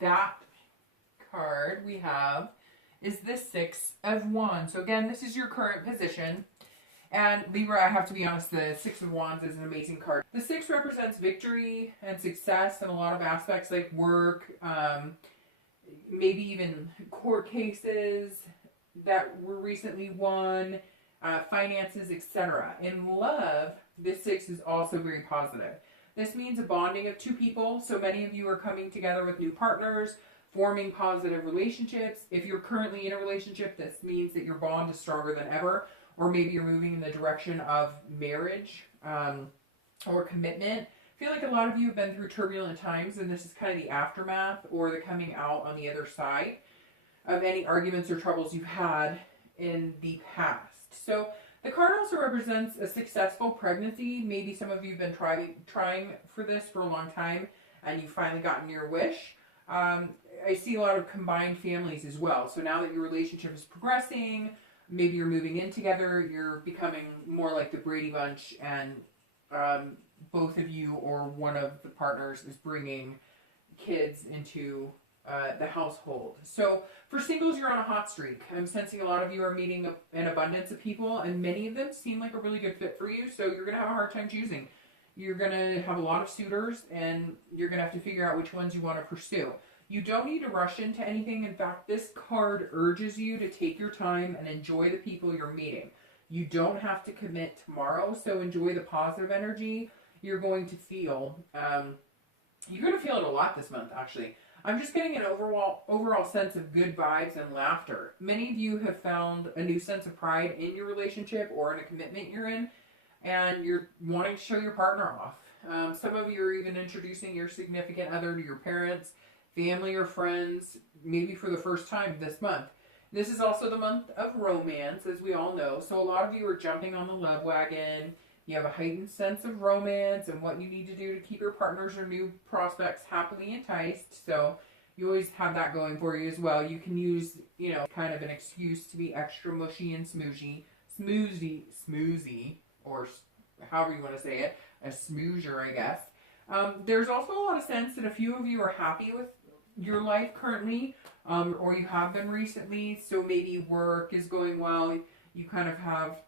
That card we have is the Six of Wands. So again, this is your current position. And Libra, I have to be honest, the Six of Wands is an amazing card. The Six represents victory and success in a lot of aspects like work, maybe even court cases that were recently won, finances, etc. In love, this Six is also very positive. This means a bonding of two people. So many of you are coming together with new partners, forming positive relationships. If you're currently in a relationship, this means that your bond is stronger than ever. Or maybe you're moving in the direction of marriage or commitment. I feel like a lot of you have been through turbulent times, and this is kind of the aftermath or the coming out on the other side of any arguments or troubles you've had in the past. So the card also represents a successful pregnancy. Maybe some of you have been trying for this for a long time, and you've finally gotten your wish. I see a lot of combined families as well. So now that your relationship is progressing, maybe you're moving in together, you're becoming more like the Brady Bunch, and both of you or one of the partners is bringing kids into the household. So for singles, you're on a hot streak. I'm sensing a lot of you are meeting an abundance of people, and many of them seem like a really good fit for you, so you're going to have a hard time choosing. You're going to have a lot of suitors, and you're going to have to figure out which ones you want to pursue. You don't need to rush into anything. In fact, this card urges you to take your time and enjoy the people you're meeting. You don't have to commit tomorrow, so enjoy the positive energy you're going to feel. You're going to feel it a lot this month, actually. I'm just getting an overall sense of good vibes and laughter. Many of you have found a new sense of pride in your relationship or in a commitment you're in, and you're wanting to show your partner off. Some of you are even introducing your significant other to your parents, family, or friends, maybe for the first time this month. This is also the month of romance, as we all know. So a lot of you are jumping on the love wagon. You have a heightened sense of romance and what you need to do to keep your partners or new prospects happily enticed. So you always have that going for you as well. You can use, kind of an excuse to be extra mushy and smoozy, or however you want to say it, a smoozer, I guess. There's also a lot of sense that a few of you are happy with your life currently, or you have been recently. So maybe work is going well. You kind of have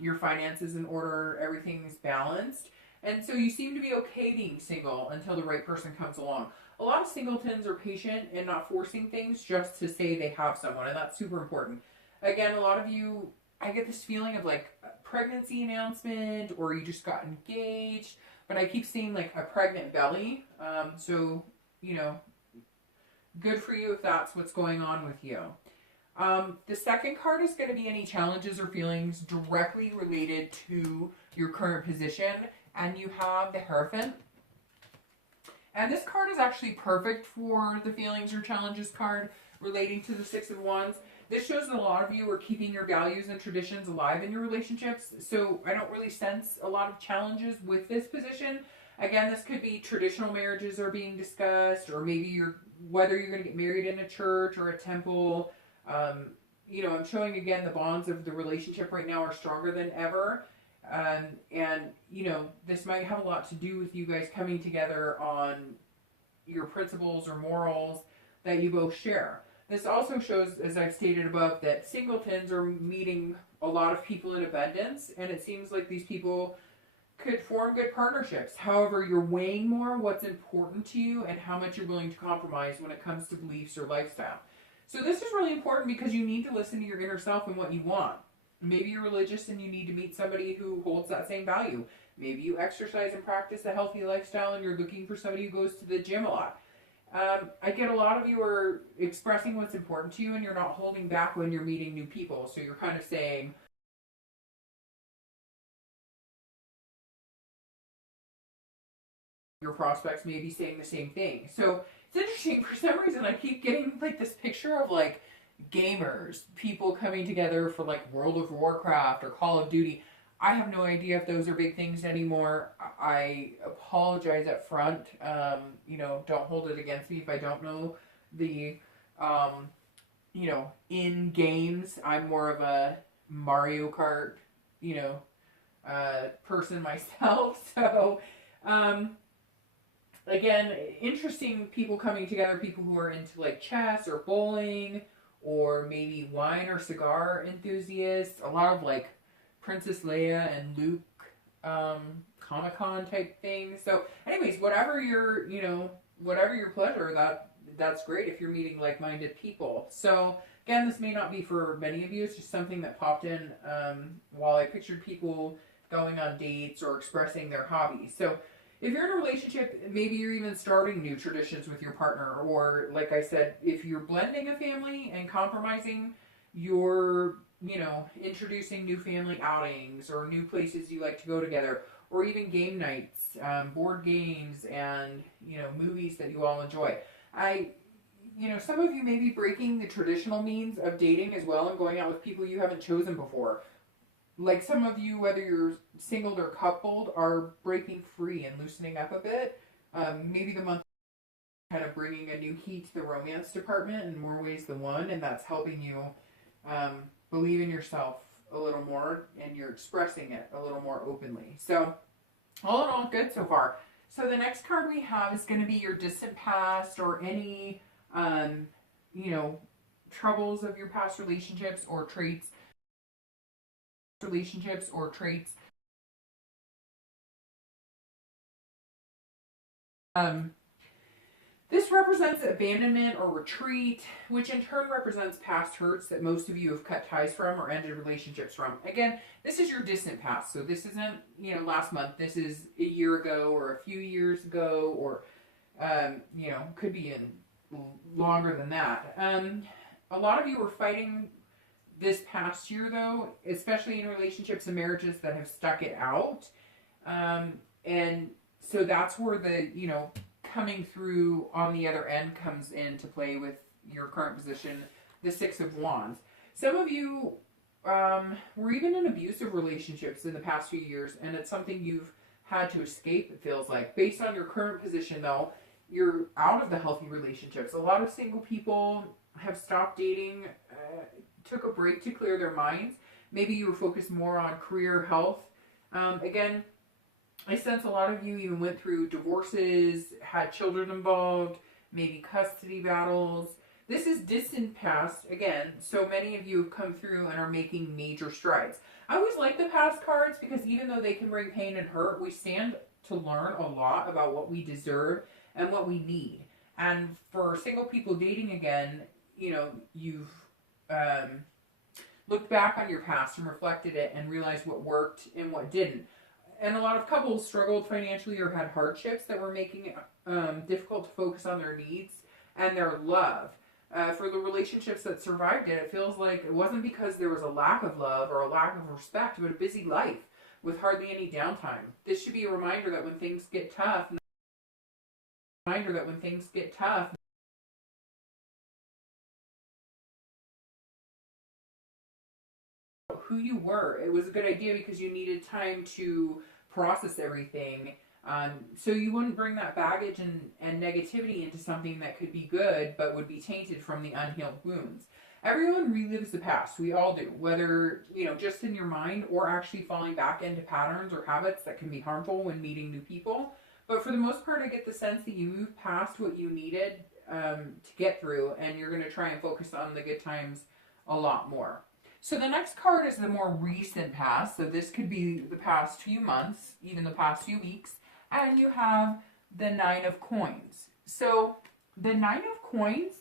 your finances in order, everything's balanced. And so you seem to be okay being single until the right person comes along. A lot of singletons are patient and not forcing things just to say they have someone, and that's super important. Again, a lot of you, I get this feeling of like a pregnancy announcement, or you just got engaged, but I keep seeing like a pregnant belly. So, good for you if that's what's going on with you. The second card is going to be any challenges or feelings directly related to your current position. And you have the Hierophant. And this card is actually perfect for the feelings or challenges card relating to the Six of Wands. This shows that a lot of you are keeping your values and traditions alive in your relationships. So I don't really sense a lot of challenges with this position. Again, this could be traditional marriages are being discussed, or maybe whether you're going to get married in a church or a temple. I'm showing again the bonds of the relationship right now are stronger than ever. This might have a lot to do with you guys coming together on your principles or morals that you both share. This also shows, as I've stated above, that singletons are meeting a lot of people in abundance, and it seems like these people could form good partnerships. However, you're weighing more what's important to you and how much you're willing to compromise when it comes to beliefs or lifestyle. So this is really important because you need to listen to your inner self and what you want. Maybe you're religious and you need to meet somebody who holds that same value. Maybe you exercise and practice a healthy lifestyle and you're looking for somebody who goes to the gym a lot. I get a lot of you are expressing what's important to you, and you're not holding back when you're meeting new people. So you're kind of saying, your prospects may be saying the same thing. So it's interesting, for some reason I keep getting like this picture of like gamers, people coming together for like World of Warcraft or Call of Duty. I have no idea if those are big things anymore. I apologize up front. Don't hold it against me if I don't know the, in games. I'm more of a Mario Kart, person myself. So, Again, interesting people coming together, people who are into like chess or bowling or maybe wine or cigar enthusiasts. A lot of like Princess Leia and Luke Comic-Con type things. So anyways, whatever your, whatever your pleasure, that's great if you're meeting like-minded people. So again, this may not be for many of you. It's just something that popped in while I pictured people going on dates or expressing their hobbies. So if you're in a relationship, maybe you're even starting new traditions with your partner, or like I said, if you're blending a family and compromising, you're, introducing new family outings or new places you like to go together, or even game nights, board games, and, movies that you all enjoy. Some of you may be breaking the traditional means of dating as well and going out with people you haven't chosen before. Like some of you, whether you're singled or coupled, are breaking free and loosening up a bit. Maybe the month kind of bringing a new heat to the romance department in more ways than one, and that's helping you believe in yourself a little more, and you're expressing it a little more openly. So all in all, good so far. So the next card we have is going to be your distant past, or any, troubles of your past relationships or traits. This represents abandonment or retreat, which in turn represents past hurts that most of you have cut ties from or ended relationships from. Again, this is your distant past. So this isn't, last month. This is a year ago or a few years ago, or, could be in longer than that. A lot of you were fighting this past year, though, especially in relationships and marriages that have stuck it out. And so that's where the, coming through on the other end comes into play with your current position, the Six of Wands. Some of you were even in abusive relationships in the past few years, and it's something you've had to escape, it feels like. Based on your current position, though, you're out of the healthy relationships. A lot of single people have stopped dating, took a break to clear their minds. Maybe you were focused more on career, health. Again, I sense a lot of you even went through divorces, had children involved, maybe custody battles. This is distant past, again, so many of you have come through and are making major strides. I always like the past cards because even though they can bring pain and hurt, we stand to learn a lot about what we deserve and what we need. And for single people dating again, you've looked back on your past and reflected it and realized what worked and what didn't. And a lot of couples struggled financially or had hardships that were making it difficult to focus on their needs and their love. For the relationships that survived it, it feels like it wasn't because there was a lack of love or a lack of respect, but a busy life with hardly any downtime. This should be a reminder that when things get tough, who you were. It was a good idea because you needed time to process everything, so you wouldn't bring that baggage and negativity into something that could be good but would be tainted from the unhealed wounds. Everyone relives the past. We all do, whether just in your mind or actually falling back into patterns or habits that can be harmful when meeting new people. But for the most part, I get the sense that you moved past what you needed to get through, and you're going to try and focus on the good times a lot more. So the next card is the more recent past. So this could be the past few months, even the past few weeks. And you have the Nine of Coins. So the Nine of Coins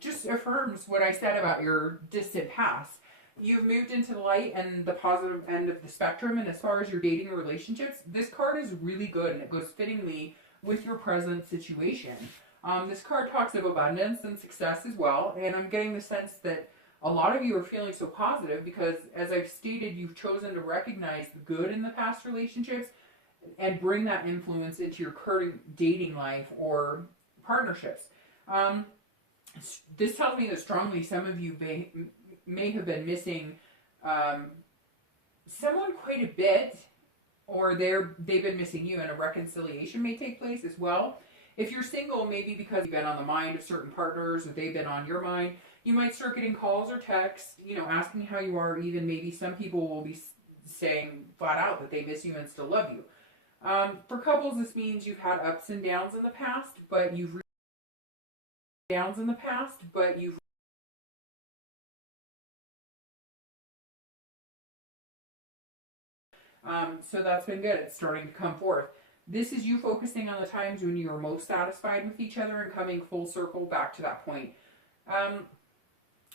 just affirms what I said about your distant past. You've moved into the light and the positive end of the spectrum. And as far as your dating or relationships, this card is really good, and it goes fittingly with your present situation. This card talks of abundance and success as well. And I'm getting the sense that a lot of you are feeling so positive because, as I've stated, you've chosen to recognize the good in the past relationships and bring that influence into your current dating life or partnerships. This tells me that strongly some of you may have been missing someone quite a bit, or they've been missing you, and a reconciliation may take place as well. If you're single, maybe because you've been on the mind of certain partners or they've been on your mind, you might start getting calls or texts, asking how you are. Even maybe some people will be saying flat out that they miss you and still love you. For couples, this means you've had ups and downs in the past, but you've downs in the past, but you've so that's been good. It's starting to come forth. This is you focusing on the times when you were most satisfied with each other and coming full circle back to that point.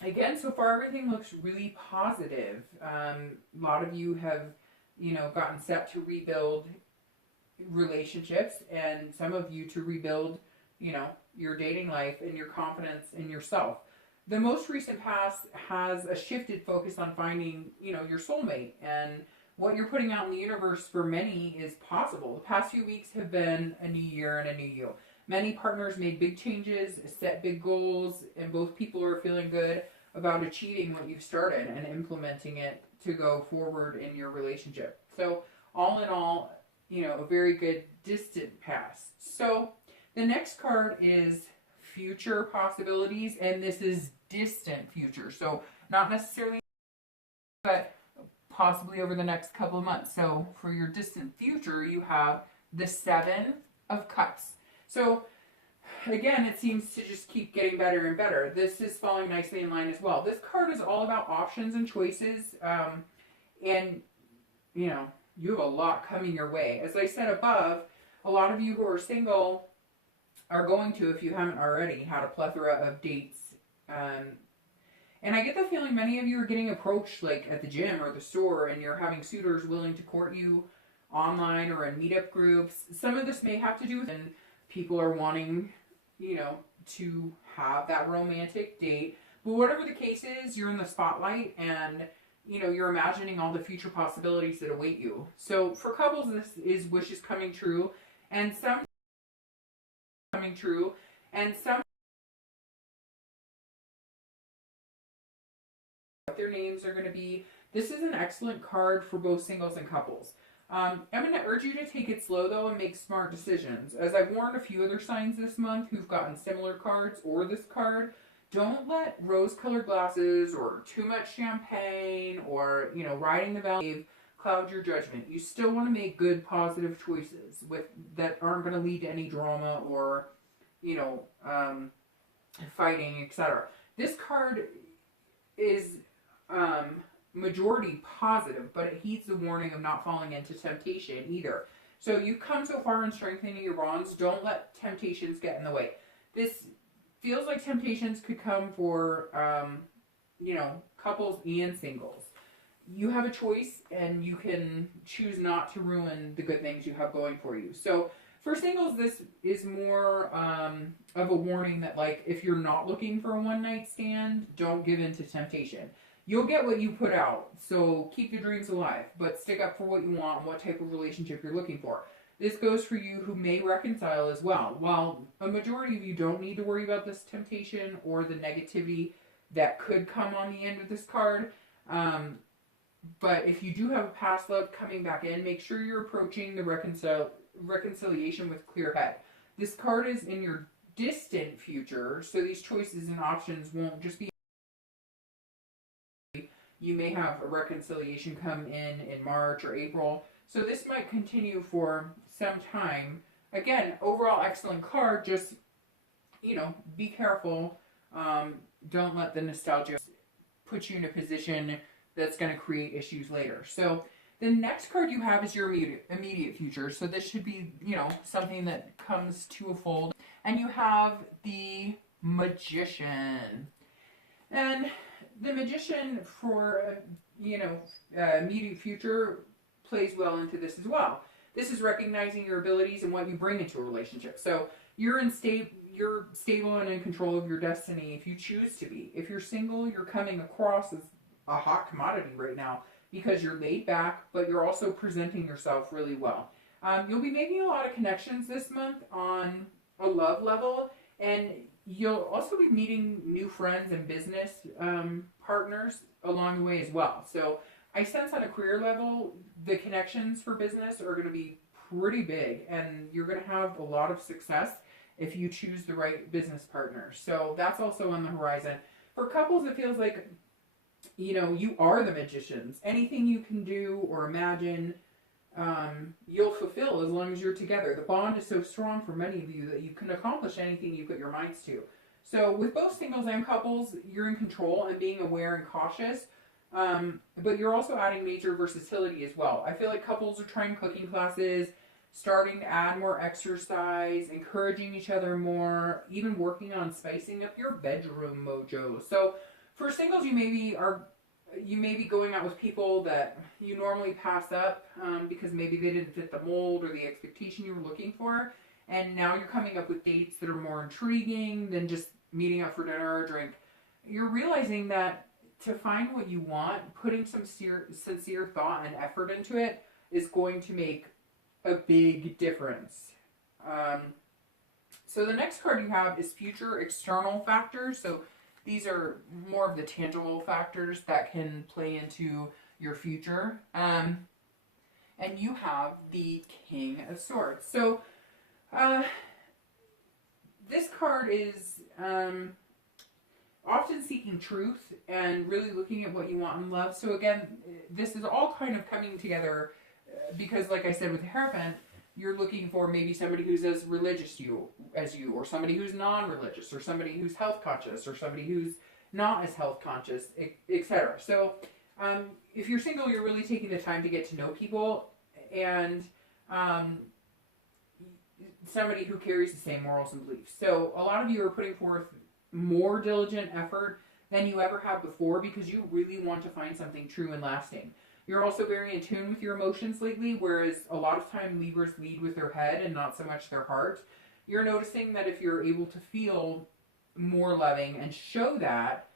Again, so far everything looks really positive. A lot of you have, gotten set to rebuild relationships, and some of you to rebuild, your dating life and your confidence in yourself. The most recent past has a shifted focus on finding, your soulmate, and what you're putting out in the universe for many is possible. The past few weeks have been a new year and a new you. Many partners made big changes, set big goals, and both people are feeling good about achieving what you've started and implementing it to go forward in your relationship. So all in all, a very good distant past. So the next card is future possibilities, and this is distant future. So not necessarily, but possibly over the next couple of months. So for your distant future, you have the 7 of Cups. So again, it seems to just keep getting better and better. This is falling nicely in line as well. This card is all about options and choices. And, you have a lot coming your way. As I said above, a lot of you who are single are going to, if you haven't already, had a plethora of dates. And I get the feeling many of you are getting approached like at the gym or the store, and you're having suitors willing to court you online or in meetup groups. Some of this may have to do with people are wanting, to have that romantic date. But whatever the case is, you're in the spotlight, and you're imagining all the future possibilities that await you. So for couples, this is wishes coming true, and some what their names are going to be. This is an excellent card for both singles and couples. I'm going to urge you to take it slow, though, and make smart decisions. As I've warned a few other signs this month who've gotten similar cards or this card, don't let rose-colored glasses or too much champagne or, riding the wave cloud your judgment. You still want to make good, positive choices that aren't going to lead to any drama or, fighting, etc. This card is majority positive, but it heeds the warning of not falling into temptation either. So you've come so far in strengthening your bonds. Don't let temptations get in the way. This feels like temptations could come for, couples and singles. You have a choice, and you can choose not to ruin the good things you have going for you. So for singles, this is more of a warning that, if you're not looking for a one-night stand, don't give in to temptation. You'll get what you put out, so keep your dreams alive, but stick up for what you want and what type of relationship you're looking for. This goes for you who may reconcile as well. While a majority of you don't need to worry about this temptation or the negativity that could come on the end of this card, but if you do have a past love coming back in, make sure you're approaching the reconciliation with clear head. This card is in your distant future, so these choices and options won't just be. You may have a reconciliation come in March or April. So this might continue for some time. Again, overall excellent card. Just, be careful. Don't let the nostalgia put you in a position that's going to create issues later. So the next card you have is your immediate future. So this should be, something that comes to a fold. And you have the Magician. And the Magician for, immediate future plays well into this as well. This is recognizing your abilities and what you bring into a relationship. So you're stable and in control of your destiny if you choose to be. If you're single, you're coming across as a hot commodity right now because you're laid back, but you're also presenting yourself really well. You'll be making a lot of connections this month on a love level, and you'll also be meeting new friends and business partners along the way as well. So I sense on a career level, the connections for business are going to be pretty big, and you're going to have a lot of success if you choose the right business partner. So that's also on the horizon. For couples, it feels like, you are the magicians. Anything you can do or imagine you'll fulfill as long as you're together. The bond is so strong for many of you that you can accomplish anything you put your minds to. So with both singles and couples, you're in control and being aware and cautious. But you're also adding major versatility as well. I feel like couples are trying cooking classes, starting to add more exercise, encouraging each other more, even working on spicing up your bedroom mojo. So for singles, you may be going out with people that you normally pass up because maybe they didn't fit the mold or the expectation you were looking for. And now you're coming up with dates that are more intriguing than just meeting up for dinner or a drink. You're realizing that to find what you want, putting some sincere thought and effort into it is going to make a big difference. So the next card you have is future external factors. So these are more of the tangible factors that can play into your future. And you have the King of Swords. So this card is often seeking truth and really looking at what you want in love. So again, this is all kind of coming together because, like I said, with the Hierophant, you're looking for maybe somebody who's as religious as you, or somebody who's non-religious, or somebody who's health conscious, or somebody who's not as health conscious, etc. So if you're single, you're really taking the time to get to know people and somebody who carries the same morals and beliefs. So a lot of you are putting forth more diligent effort than you ever have before because you really want to find something true and lasting. You're also very in tune with your emotions lately, whereas a lot of time Libras lead with their head and not so much their heart. You're noticing that if you're able to feel more loving and show that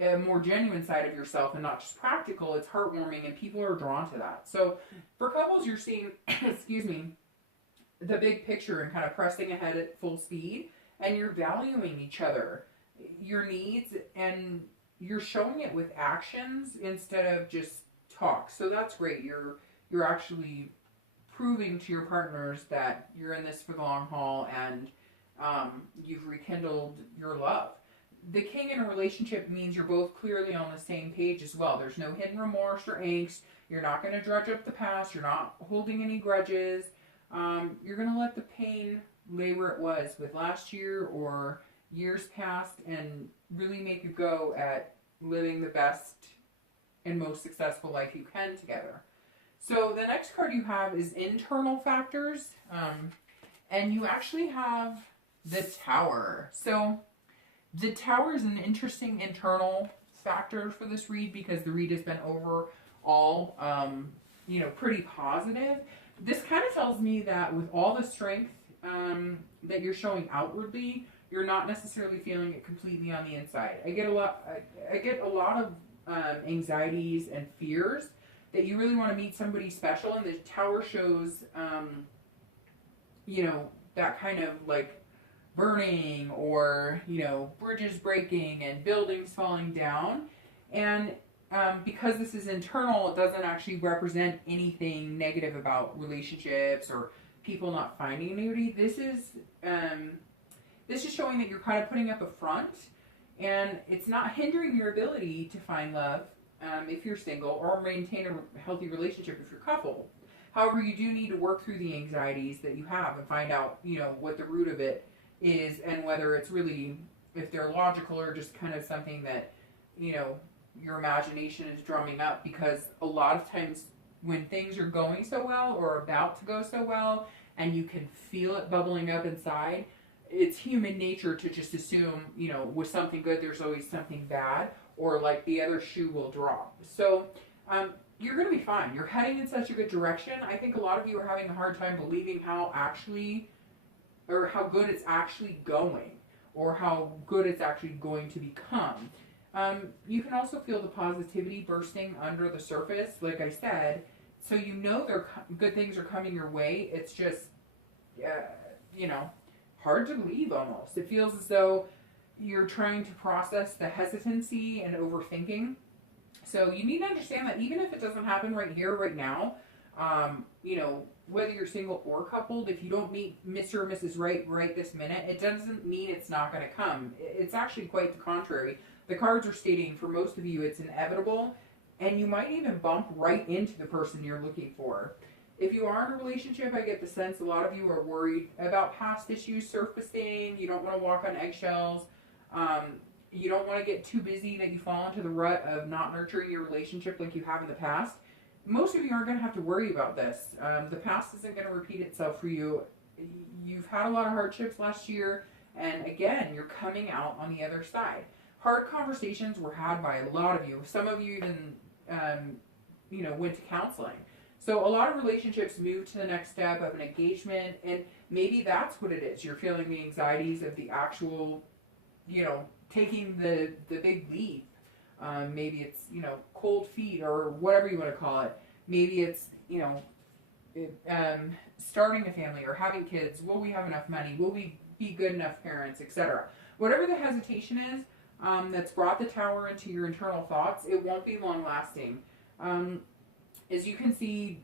a more genuine side of yourself and not just practical, it's heartwarming and people are drawn to that. So for couples, you're seeing, excuse me, the big picture and kind of pressing ahead at full speed, and you're valuing each other, your needs, and you're showing it with actions instead of just talk. So that's great. You're actually proving to your partners that you're in this for the long haul and you've rekindled your love. The King in a relationship means you're both clearly on the same page as well. There's no hidden remorse or angst. You're not going to drudge up the past. You're not holding any grudges. You're going to let the pain lay where it was with last year or years past and really make a go at living the best and most successful life you can together. So the next card you have is internal factors, and you actually have the Tower. So the Tower is an interesting internal factor for this read because the read has been overall, pretty positive. This kind of tells me that with all the strength that you're showing outwardly, you're not necessarily feeling it completely on the inside. I get a lot of anxieties and fears that you really want to meet somebody special, and the Tower shows, that kind of like burning or, bridges breaking and buildings falling down. And because this is internal, it doesn't actually represent anything negative about relationships or people not finding anybody. This is showing that you're kind of putting up a front, and it's not hindering your ability to find love if you're single or maintain a healthy relationship if you're coupled. However, you do need to work through the anxieties that you have and find out, what the root of it is and whether it's really, if they're logical or just kind of something that, your imagination is drumming up, because a lot of times when things are going so well or about to go so well and you can feel it bubbling up inside, it's human nature to just assume, with something good there's always something bad, or like the other shoe will drop. So you're going to be fine. You're heading in such a good direction. I think a lot of you are having a hard time believing how good it's actually going, or how good it's actually going to become. You can also feel the positivity bursting under the surface, like I said, so good things are coming your way. It's just, hard to believe almost. It feels as though you're trying to process the hesitancy and overthinking. So you need to understand that even if it doesn't happen right here, right now, whether you're single or coupled, if you don't meet Mr. or Mrs. Right this minute, it doesn't mean it's not going to come. It's actually quite the contrary. The cards are stating for most of you it's inevitable, and you might even bump right into the person you're looking for. If you are in a relationship, I get the sense a lot of you are worried about past issues surfacing. You don't want to walk on eggshells. You don't want to get too busy that you fall into the rut of not nurturing your relationship like you have in the past. Most of you aren't going to have to worry about this. The past isn't going to repeat itself for you. You've had a lot of hardships last year, and again, you're coming out on the other side. Hard conversations were had by a lot of you. Some of you even, went to counseling. So a lot of relationships move to the next step of an engagement, and maybe that's what it is. You're feeling the anxieties of the actual, taking the big leap. Maybe it's, cold feet or whatever you want to call it. Maybe it's, starting a family or having kids. Will we have enough money? Will we be good enough parents, etc.? Whatever the hesitation is that's brought the Tower into your internal thoughts, it won't be long lasting. As you can see,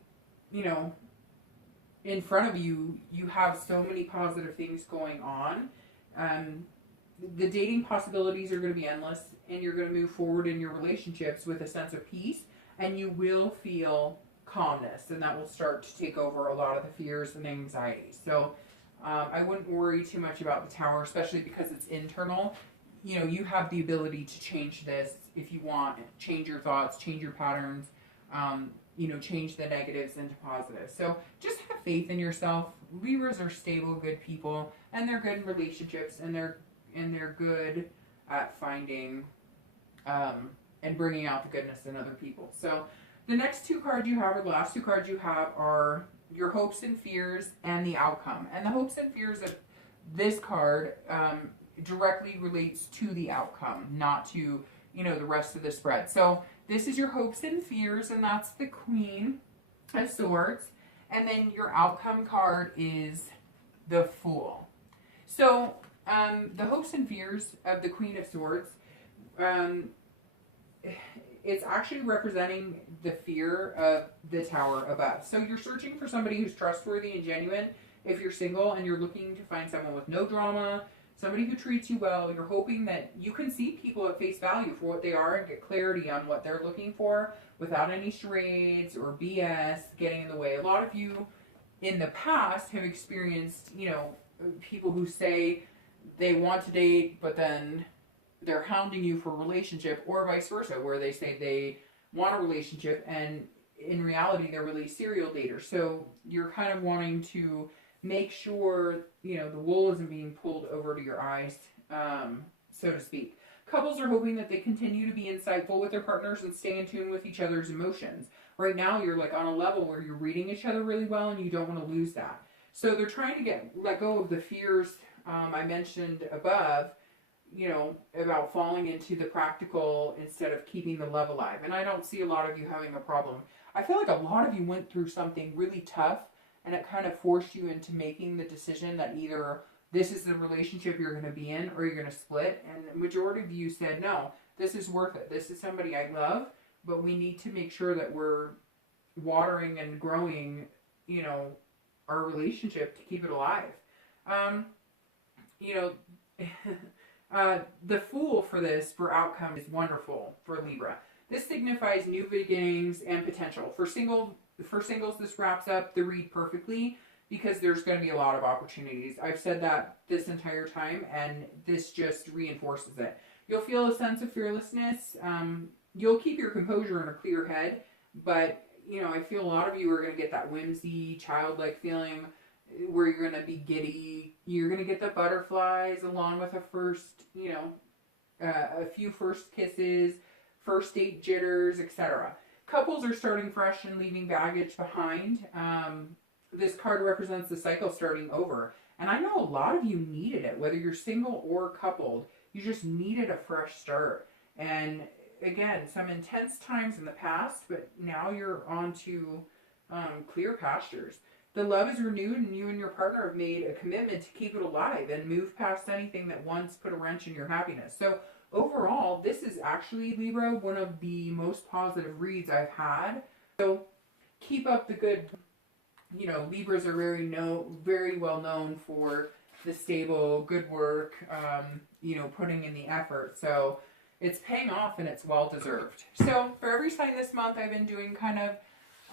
in front of you, you have so many positive things going on. The dating possibilities are going to be endless, and you're going to move forward in your relationships with a sense of peace, and you will feel calmness, and that will start to take over a lot of the fears and anxieties. So I wouldn't worry too much about the Tower, especially because it's internal. You have the ability to change this if you want, change your thoughts, change your patterns, change the negatives into positives. So just have faith in yourself. Libras are stable, good people, and they're good in relationships, and they're good at finding and bringing out the goodness in other people. So the next two cards you have, or the last two cards you have, are your hopes and fears and the outcome. And the hopes and fears of this card directly relates to the outcome, not to, the rest of the spread. So this is your hopes and fears, and that's the Queen of Swords. And then your outcome card is the Fool. So the hopes and fears of the Queen of Swords, it's actually representing the fear of the Tower above. So you're searching for somebody who's trustworthy and genuine if you're single, and you're looking to find someone with no drama, somebody who treats you well. You're hoping that you can see people at face value for what they are and get clarity on what they're looking for without any charades or BS getting in the way. A lot of you in the past have experienced, people who say they want to date, but then they're hounding you for a relationship, or vice versa, where they say they want a relationship and in reality they're really serial daters. So you're kind of wanting to make sure, the wool isn't being pulled over to your eyes, so to speak. Couples are hoping that they continue to be insightful with their partners and stay in tune with each other's emotions. Right now, you're like on a level where you're reading each other really well, and you don't want to lose that. So they're trying to let go of the fears I mentioned above, about falling into the practical instead of keeping the love alive. And I don't see a lot of you having a problem. I feel like a lot of you went through something really tough, and it kind of forced you into making the decision that either this is the relationship you're going to be in or you're going to split. And the majority of you said, no, this is worth it. This is somebody I love, but we need to make sure that we're watering and growing, our relationship to keep it alive. The Fool for outcome is wonderful for Libra. This signifies new beginnings and potential. For singles, this wraps up the read perfectly because there's going to be a lot of opportunities. I've said that this entire time, and this just reinforces it. You'll feel a sense of fearlessness. You'll keep your composure and a clear head, but I feel a lot of you are going to get that whimsy, childlike feeling where you're going to be giddy. You're going to get the butterflies along with a few first kisses, first date jitters, etc. Couples are starting fresh and leaving baggage behind. This card represents the cycle starting over. And I know a lot of you needed it, whether you're single or coupled. You just needed a fresh start. And again, some intense times in the past, but now you're on to clear pastures. The love is renewed, and you and your partner have made a commitment to keep it alive and move past anything that once put a wrench in your happiness. So overall, this is actually, Libra, one of the most positive reads I've had. So keep up the good. Libras are very well known for the stable, good work, putting in the effort. So it's paying off, and it's well deserved. So for every sign this month, I've been doing kind of